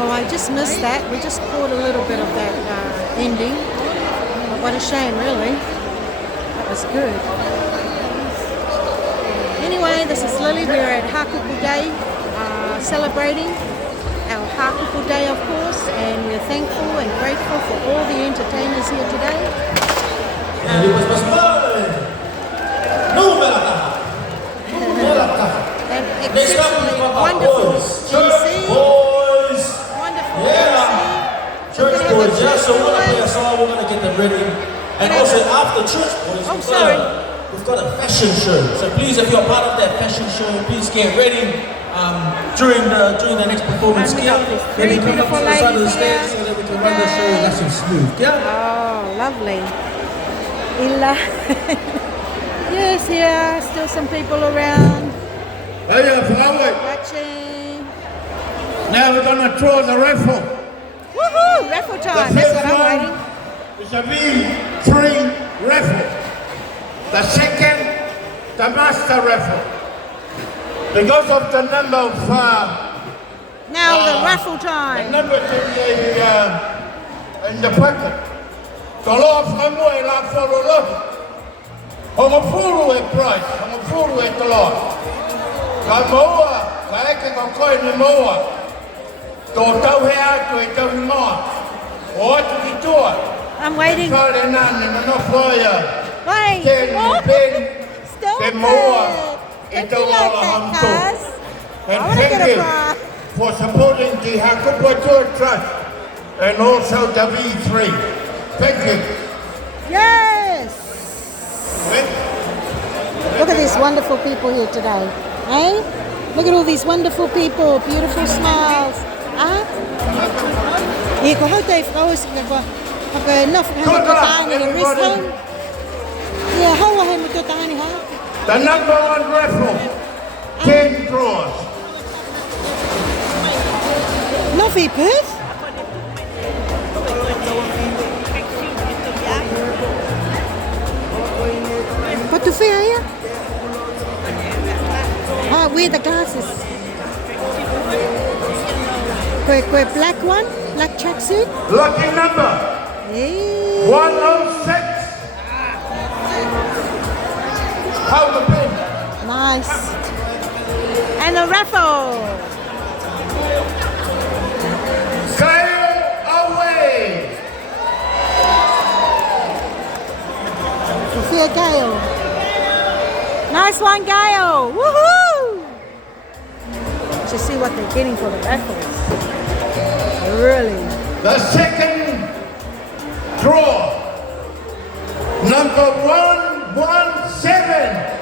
Oh, I just missed that. We just caught a little bit of that ending. But what a shame, really. That was good. Anyway, this is Lily. We're at Hakupu Day, celebrating our Hakupu Day, of course, and we're thankful and grateful for all the entertainers here today. And exceptionally wonderful MC. Wonderful MC. Church boys, yeah, so we're going to play a song, we're going to get them ready. And also after church boys, we've got a fashion show. So please, if you're part of that fashion show, please get ready during the next performance here. Three beautiful ladies here so that we can run the show nice and smooth, yeah? Oh, lovely. Illa. Yes, here, still some people around. Watching. Now we're going to throw the raffle. Woohoo! Raffle time. That's what I'm waiting. It's a V3 raffle. The second, the master raffle. Because of the number of... now the raffle time. The number in the pocket. The law of Hanoi, la follow love. I'm a fool with price. I'm a fool with the law. Kamoa, kaeke kakoi ni moa. Tō tau hea, tō e tau hi moa. O atu ki toa. I'm waiting. Kare nani, no whaia. Wait. Ten, ben, Stop te moa. it. E tau Don't ala like hamto. that, cuz. I And want to thank get a you bra. for supporting the Hakupu Tour Trust and also the V3. Thank you. Yes. Look at these wonderful people here today. Eh? Look at all these wonderful people. Beautiful smiles. Ah? E ko hau tei whakausi ka kua. Haka e nofu ka hama tō tāni e rest home. Ia haua hei mo tō tāni ha. The number one raffle, 10 draws. Nofi Perth? Patu whea ia? Ah, wear the glasses. Koe black one? Black tracksuit? Lucky number, Hey. 106. Hold the pin. Nice. And the raffle. Sail away. Sophia Gale. Nice one, Gale. Woohoo! Just see what they're getting for the raffles. Really. The second draw, number 117.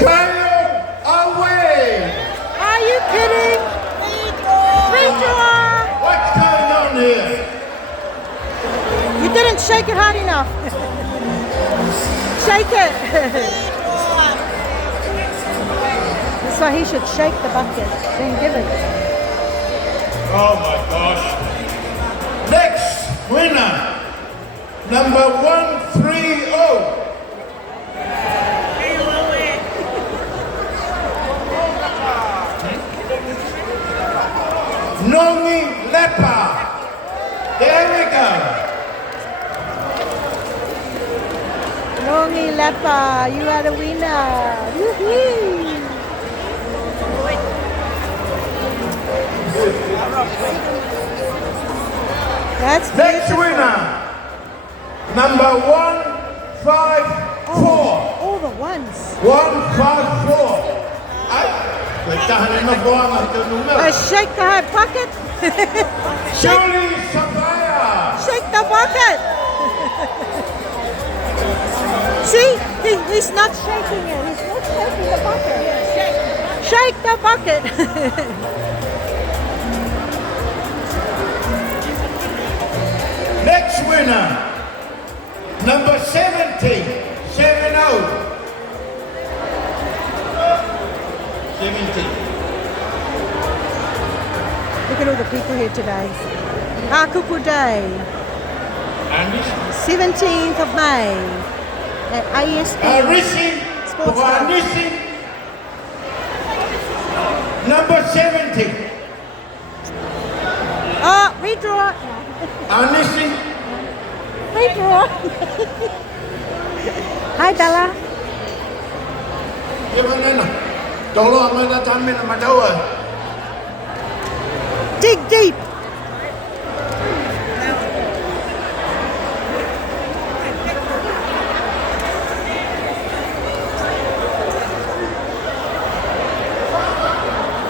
Sail away. Are you kidding? Free draw. What's going on here? You didn't shake it hard enough. Shake it. That's why he should shake the bucket, then give it. Oh my gosh. Next winner, number 130. Nongi Lepa. There we go. Longi Lepa, you are the winner. Woohoo! That's Next beautiful. winner, number 154. All the ones. 154. Shake the high bucket. Julie Sapphire. Shake the bucket. See, he's not shaking it. He's not shaking the bucket. Shake the bucket. Next winner, number 70. 70. 70. Look at all the people here today. Hakupu Day, And this 17th of May at ASP Rishi, Sports Club. Rishi, Number 70. Oh, redraw. Anisi. Redraw. Hi, Bella. Gimana? Tolong mana tamin nama dawa. Dig deep.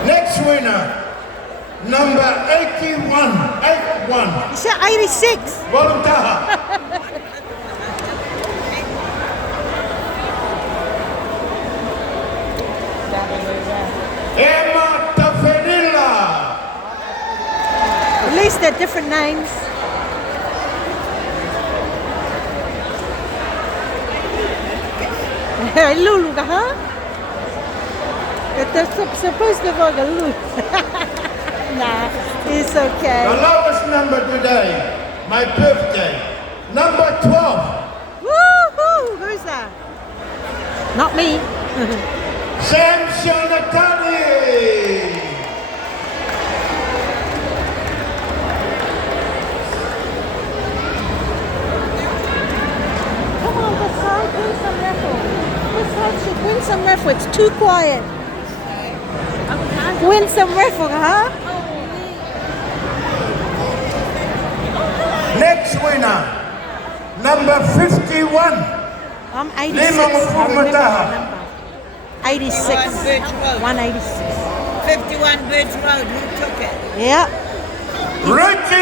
Next winner, number 81. 81. You said 86. Voluntaha. Emma Tafenilla. At least they're different names. Lulu, huh? They're supposed to vote a Lulu. Nah, it's okay. The lowest number today, my birthday, number 12. Woohoo! Who's that? Not me. Sam Shonatani. Come on, this side, win some raffle. This side should win some raffle. It's too quiet. Win some raffle, huh? Next winner, number 51. I'm 86. Lima I remember Mufumata. my number. 86. 186. 51 Bridge Road, who took it? Yeah. Richie